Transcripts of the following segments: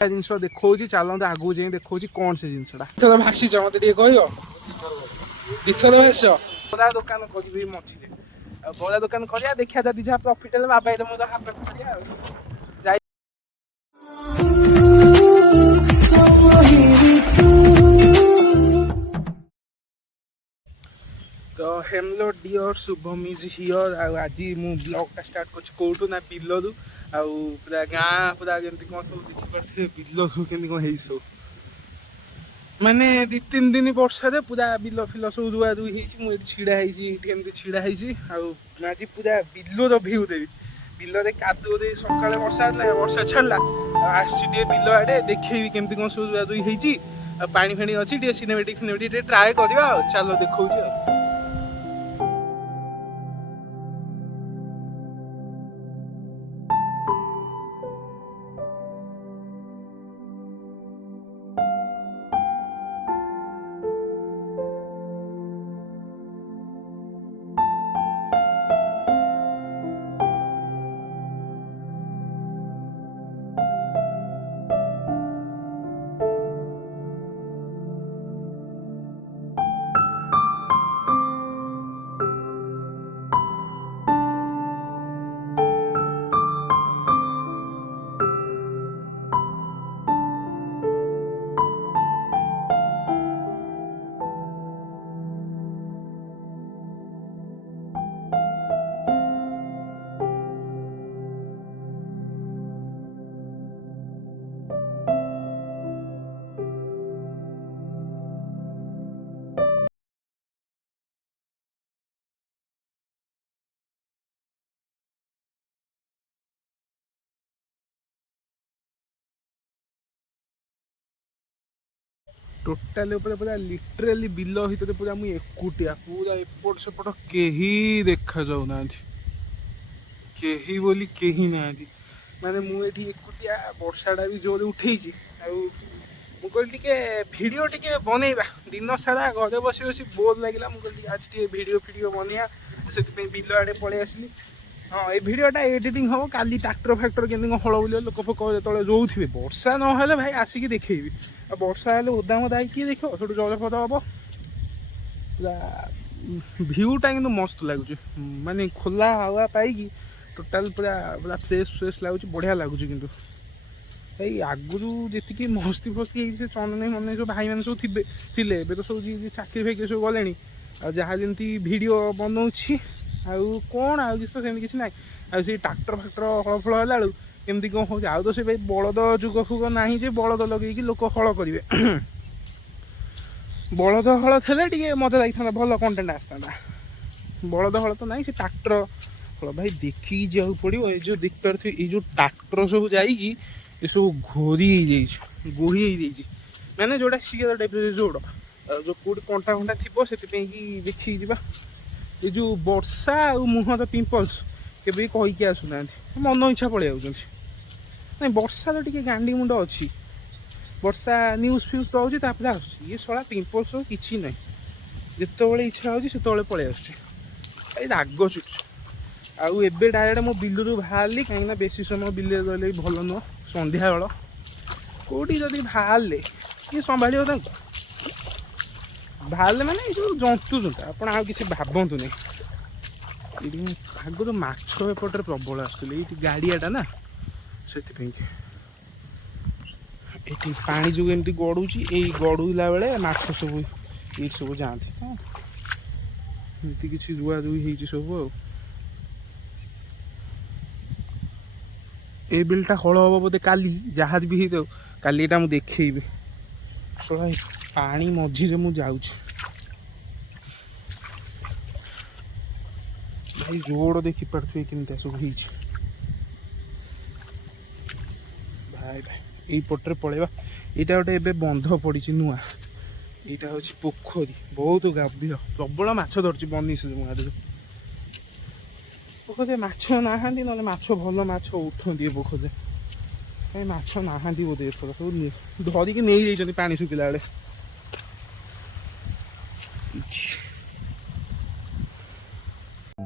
ଜିନିଷ ଦେଖଉଛି ଚାଲନ୍ତୁ ଆଗକୁ ଯାଇ ଦେଖଉଛି କ'ଣ ସେ ଜିନିଷଟା। ଏଥର ଭାସିଛ ମତେ ଟିକେ କହିବ? ଦିଥର ଭାସିଛ? ବରା ଦୋକାନ କରିବି ମଝିରେ, ଆଉ ବରା ଦୋକାନ କରିବା ଦେଖିବା ଯଦି ଯାହା ପ୍ରଫିଟ୍ ହେଲେ ବାବା ଏଇଟା ମୁଁ ହାଫ କରିବା ଆଉ। ତ ହେମଲୋ ଡିଅର୍ ଶୁଭମ ଇଜ୍ ହିଅର୍। ଆଉ ଆଜି ମୁଁ ବ୍ଲଗ୍ଟା ଷ୍ଟାର୍ଟ କରୁଛି କେଉଁଠୁ ନା ବିଲରୁ। ଆଉ ପୁରା ଗାଁ ପୁରା ଯେମିତି କ'ଣ ସବୁ ଦେଖିପାରୁଥିବେ ବିଲ ସବୁ କେମିତି କ'ଣ ହେଇଛି ସବୁ, ମାନେ 2-3 ଦିନ ବର୍ଷାରେ ପୁରା ବିଲ ଫିଲ ସବୁ ରୁଆ ରୁଇ ହେଇଛି। ମୁଁ ଏଠି ଛିଡ଼ା ହେଇଛି, ଏଇଠି ଏମିତି ଛିଡ଼ା ହେଇଛି। ଆଉ ଆଜି ପୁରା ବିଲର ଭିଉ ଦେବି। ବିଲରେ କାଦୁଅରେ ସକାଳେ ବର୍ଷା ହେଲା, ବର୍ଷା ଛାଡ଼ିଲା ଆଉ ଆସିଛି ଟିକେ ବିଲ ଆଡ଼େ ଦେଖେଇବି କେମିତି କ'ଣ ସବୁ ରୁଆ ରୁଇ ହେଇଛି। ଆଉ ପାଣି ଫାଣି ଅଛି, ଟିକେ ସିନେମେଟିକ୍ ଟିକେ ଟ୍ରାଏ କରିବା ଆଉ। ଚାଲ ଦେଖଉଛି ଆଉ। ଟୋଟାଲି ଉପରେ ପୁରା ଲିଟରାଲି ବିଲ ଭିତରେ ପୁରା ମୁଁ ଏକୁଟିଆ, ପୁରା ଏପଟ ସେପଟ କେହି ଦେଖାଯାଉନାହାନ୍ତି, କେହି ବୋଲି କେହି ନାହାନ୍ତି। ମାନେ ମୁଁ ଏଠି ଏକୁଟିଆ, ବର୍ଷାଟା ବି ଜୋରରେ ଉଠେଇଛି। ଆଉ ମୁଁ କହିଲି ଟିକେ ଭିଡ଼ିଓ ଟିକେ ବନେଇବା, ଦିନ ସାରା ଘରେ ବସି ବସି ବୋର୍ ଲାଗିଲା। ମୁଁ କହିଲି ଆଜି ଟିକେ ଭିଡ଼ିଓ ବନେଇବା, ସେଥିପାଇଁ ବିଲ ଆଡ଼େ ପଳେଇ ଆସିଲି। ହଁ, ଏଇ ଭିଡ଼ିଓଟା ଏଡ଼ିଟିଂ ହେବ କାଲି। ଟ୍ରାକ୍ଟର ଫ୍ରାକ୍ଟର କେମିତି କ'ଣ ହଳ ବୁଲିବ, ଲୋକ ଫୋକ ଯେତେବେଳେ ରହୁଥିବେ, ବର୍ଷା ନହେଲେ ଭାଇ ଆସିକି ଦେଖେଇବି। ଆଉ ବର୍ଷା ହେଲେ ଓଦା ମୋଦା ହେଇକି କିଏ ଦେଖିବ, ସେଠୁ ଜଳ ଫଦ ହେବ। ପୁରା ଭିୟୁଟା କିନ୍ତୁ ମସ୍ତ ଲାଗୁଛି, ମାନେ ଖୋଲା ହାୱା ପାଇକି ଟୋଟାଲ ପୁରା ପୁରା ଫ୍ରେଶ୍ ଲାଗୁଛି, ବଢ଼ିଆ ଲାଗୁଛି। କିନ୍ତୁ ଭାଇ ଆଗରୁ ଯେତିକି ମସ୍ତି ଫସ୍ତି ହେଇଛି, ସେ ଚନ୍ଦନ ମନେ ସବୁ ଭାଇମାନେ ସବୁ ଥିଲେ, ଏବେ ତ ସବୁ ଚାକିରି ଫାକିରି ସବୁ ଗଲେଣି। ଆଉ ଯାହା ଯେମିତି ଭିଡ଼ିଓ ବନଉଛି, ଆଉ କ'ଣ ଆଉ କିଛି ତ ସେମିତି କିଛି ନାହିଁ। ଆଉ ସେଇ ଟ୍ରାକ୍ଟର ଫାକ୍ଟର ହଳ ଫଳ ହେଲା ବେଳକୁ କେମିତି କ'ଣ ହେଉଛି। ଆଉ ତ ସେ ଭାଇ ବଳଦ ଯୁଗ ଫୁଗ ନାହିଁ ଯେ ବଳଦ ଲଗେଇକି ଲୋକ ହଳ କରିବେ। ବଳଦ ହଳ ଥିଲେ ଟିକେ ମଜା ଲାଗିଥାନ୍ତା, ଭଲ କଣ୍ଟେଣ୍ଟ ଆସିଥାନ୍ତା। ବଳଦ ହଳ ତ ନାହିଁ, ସେ ଟ୍ରାକ୍ଟର ହଳ। ଭାଇ ଦେଖିକି ଯିବାକୁ ପଡ଼ିବ। ଏଇ ଯେଉଁ ଦେଖିପାରୁଥିବେ, ଏଇ ଯେଉଁ ଟ୍ରାକ୍ଟର ସବୁ ଯାଇକି ଏସବୁ ଘୋରି ହେଇଯାଇଛି, ଗୋହି ହେଇଯାଇଛି, ମାନେ ଯେଉଁଟା ଶିକାର ଟାଇପ୍ର ଯୋଡ଼, ଯେଉଁ କେଉଁଠି କଣ୍ଟା ଫଣ୍ଟା ଥିବ, ସେଥିପାଇଁ କି ଦେଖିକି ଯିବା। ଏ ଯେଉଁ ବର୍ଷା ଆଉ ମୁହଁର ପିମ୍ପଲ୍ସ କେବେ କହିକି ଆସୁନାହାନ୍ତି, ମନ ଇଚ୍ଛା ପଳେଇ ଯାଉଛନ୍ତି। ନାଇଁ, ବର୍ଷାର ଟିକେ ଗାଣ୍ଡି ମୁଣ୍ଡ ଅଛି। ବର୍ଷା ନ୍ୟୁଜ୍ ଫ୍ୟୁଜ୍ ଦେଉଛି, ତାପରେ ଆସୁଛି। ଇଏ ଶଳା ପିମ୍ପଲ୍ସ କିଛି ନାହିଁ, ଯେତେବେଳେ ଇଚ୍ଛା ହେଉଛି ସେତେବେଳେ ପଳେଇ ଆସୁଛି। ଏଇ ରାଗ ଚୁଟୁଛି। ଆଉ ଏବେ ଡାଇରେକ୍ଟ ମୋ ବିଲରୁ ବାହାରିଲି, କାହିଁକିନା ବେଶୀ ସମୟ ବିଲରେ ରହିଲେ ବି ଭଲ ନୁହଁ। ସନ୍ଧ୍ୟାବେଳ କେଉଁଠି ଯଦି ବାହାରିଲେ କିଏ ସମ୍ଭାଳିବ ତାଙ୍କୁ? ବାହାରିଲେ ମାନେ ଏଇ ଯେଉଁ ଜନ୍ତୁ ଆପଣ ଆଉ କିଛି ଭାବନ୍ତୁନି। ଏଇଠି ଆଗରୁ ମାଛ ଏପଟରେ ପ୍ରବଳ ଆସୁଥିଲେ, ଏଇଠି ଗାଡ଼ିଆଟା ନା, ସେଥିପାଇଁକି ଏଠି ପାଣି ଯେଉଁ ଏମିତି ଗଡ଼ୁଛି, ଏଇ ଗଡ଼ୁଲା ବେଳେ ମାଛ ସବୁ ଏଇଠି ସବୁ ଯାଆନ୍ତି। ତ ଏମିତି କିଛି ରୁଆ ରୁଇ ହେଇଛି ସବୁ। ଆଉ ଏଇ ବିଲଟା ହଳ ହେବ ବୋଧେ କାଲି, ଯାହା ବି ହେଇଥାଉ କାଲି ଏଇଟା ମୁଁ ଦେଖେଇବି। ଶଳା ପାଣି ମଝିରେ ମୁଁ ଯାଉଛି ଭାଇ, ରୋଡ଼ ଦେଖିପାରୁଥିବେ କେମିତିଆ ସବୁ ହେଇଛି। ଭାଇ ଏଇପଟରେ ପଳେଇବା। ଏଇଟା ଗୋଟେ ଏବେ ବନ୍ଧ ପଡ଼ିଛି ନୂଆ, ଏଇଟା ହେଉଛି ପୋଖରୀ, ବହୁତ ଗାଭୀର, ପ୍ରବଳ ମାଛ ଧରିଛି ବନିଶ ମୁହାଁରେ। ପୋଖରୀରେ ମାଛ ନାହାନ୍ତି, ନହେଲେ ମାଛ ଭଲ ମାଛ ଉଠନ୍ତି ଏ ପୋଖରୀରେ। କାହିଁ ମାଛ ନାହାନ୍ତି ବୋଧେ ଏଥର, ସବୁ ଧରିକି ନେଇଯାଇଛନ୍ତି ପାଣି ଶୁଖିଲା ବେଳେ।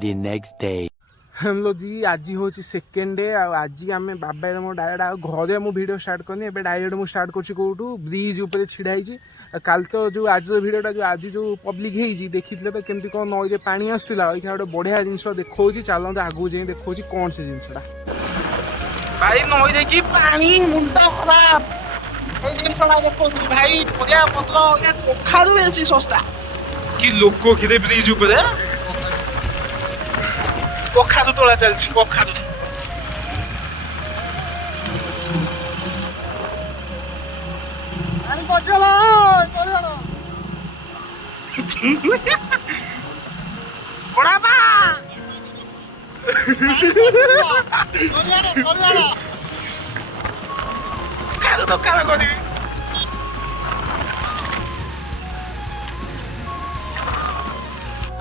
The next day. हेलो जी आज हूँ सेकेंड डे आज आम बाबा मो डायरेक्ट घरे मु वीडियो स्टार्ट करनी एबे डायरेक्ट मु स्टार्ट कर कौटू ब्रिज ऊपर छिड़ा काल तो जो आज वीडियोटा जो आज जो पब्लिक होती देखी तो केमती कौन नई पानी आसाला गोटे बढ़िया जिन देखा चलते आगू जाए देखा कौन से जिनसा भाई नई देखी पानी मुंड खराब जिनसा देखा भाई परिया पत्र कखारू बेसी सस्ता कि लोक कि ब्रिज ऊपर कखारू तोड़ा चलती कखारू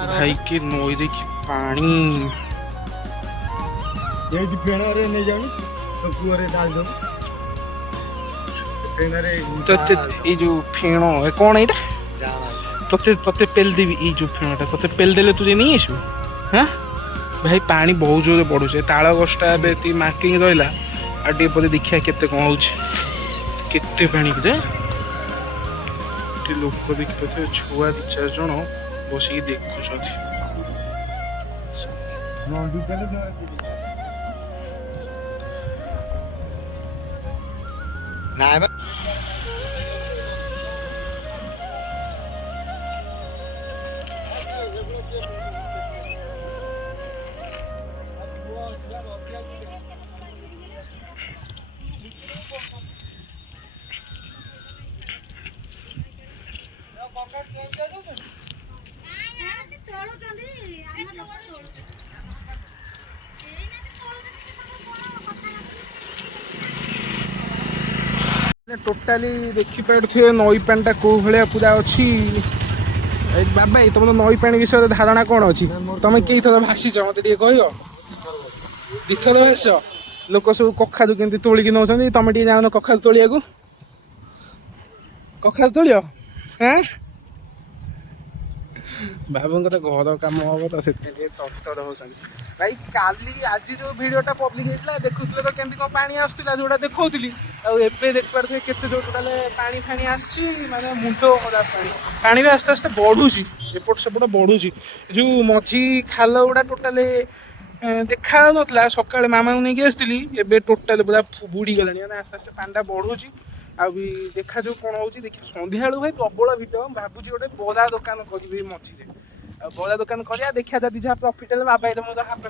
भाई के नई देखी पानी ये फेणा रे नहीं जानी तो कुआरे डाल दो फेणा रे तते ए जो फेणो ए कोन एटा तते तते पेल देबी ए जो फेणोटा तते पेल देले तू नहीं आसु हां भाई पानी बहुत जोरे पड़ू छे ताळ गस्टा बे ती मार्किंग रहला आडी पर देखिया केते कोन होछ केते पानी के ती लोक देखते छुआ दि चार जण बसी देखु छथि नंदी कले नाय बा टोटाली देखिपे नई पानीटा कौ भाया पूरा अच्छी बाबा तुम नई पानी विषय धारणा कौन अच्छी तुम कई थर भाषिच मत कह दिथर भाष लोक सब कखारू के तोलिकी नौ तुम टे जाओ कखारू तोलिया कखारू तोलियो हाँ बाबू तो घर कम हम तो तत्तर हो भाई काली आज जो भिडटा पब्लिक होता देखुले तो केमती कौन पानी आसूला जोटा देखी आए देख पारे के जो टोटाल पानी फाणी आने मुंड खराब पानी भी आस्ते आस्ते बढ़ुची एपट सेपट बढ़ुची जो मझी खाल गुड़ा टोटाल देखा नाला सका मामा को नहीं आसती एवं टोटाल पूरा बुड़ी गला आस्ते आस्ते पानी बढ़ुची आ भी देखा जो कौन हो देखिए सन्ध्या भाई प्रबल भिड भावुँ गोटे बरा दुकान करी मझे बरा दुकान करा देखा जब जहाँ प्रफिट है बाबा मुझे हाफ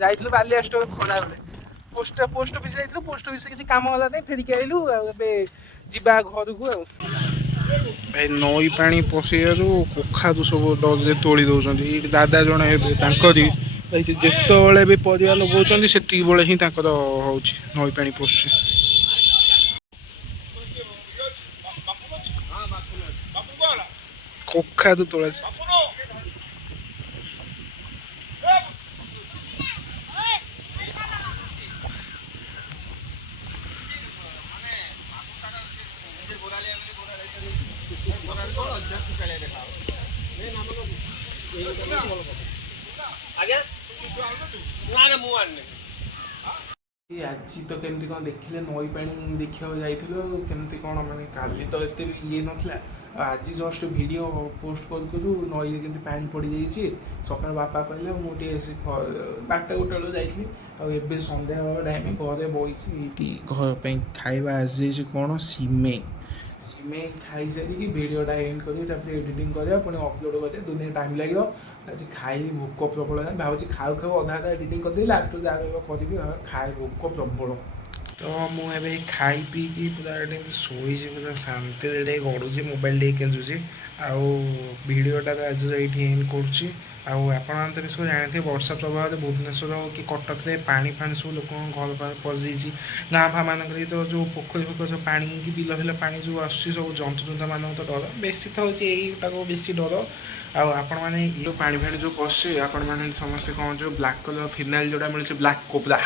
जाइलु बालिया स्टोर खरा बेले पोस्ट अफिस जाइलु पोस्ट अफिस किसी कम होला नहीं फेरिक आइलु जा घर को भाई नई पानी पशेरु कखारू सब डर तोड़ी दौरान दादा जड़े भाई जिते भी परिया लगे से बेले ही हो नई पानी पशुचे कखारू तोड़ा आज तो केमती कौन देखिले नई पानी देखा जामती कौन माने काली तो एत ये नाला आज जस्ट वीडियो पोस्ट करूँ नई के पानी पड़ जाइए सका बापा कहले मुझे बारटा गोटे बेलू जाइए सन्ध्या टाइम घरे बही घर खाଇବା आसी कौन सिमे सिमे खाई सारी भिडटा एंड कर एडिटिंग कर अपलोड कर दुनिया टाइम लगे आज खाई भोक प्रबल भावी खाऊ खाऊ अधा अधा एडिटिंग करदे लास्ट जहाँ करी खाए भोक प्रबल तो मुझे खाई पी कि पूरा शोई पूरा शांति गड़ुची मोबाइल टे केंचुची आडियोटा तो आज ये एंड करुच्ची आप सब जानते वर्षा प्रभाव भुवनेश्वर कि कटक में पानी फाणी सब लोक घर पशि गाँ फा मानक तो जो पोखरी फोखरी सब पानी कि बिल फिल पानी जो आसूँ सब जंतु जंतु मान तो डर बेसी तो हूँ बेसी डर आपण मैंने ये पानी फाणी जो पशे आपण मैंने समस्ते कौन जो ब्लाक कलर फिनाइल जोड़ा मिले ब्लाक कोबरा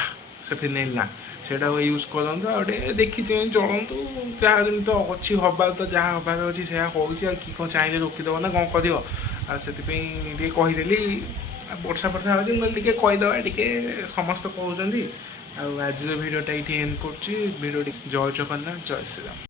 से फिनाइल ना से यूज करें देखी चलतु जहाँ जमी तो अच्छी हबार तो जहाँ हबार अच्छी से कौन चाहिए रोकीदेव ना कौन कर से कहीदेली ବର୍ଷା ବର୍ଷା ହେଉଛି ମୁଁ କହିଲି ଟିକେ କହିଦେବା ଟିକେ ସମସ୍ତେ କହୁଛନ୍ତି। ଆଉ ଆଜିର ଭିଡ଼ିଓଟା ଏଇଠି ଏଣ୍ଡ କରୁଛି। ଭିଡ଼ିଓଟି ଜୟ ଜଗନ୍ନାଥ ଜୟ ଶ୍ରୀରାମ।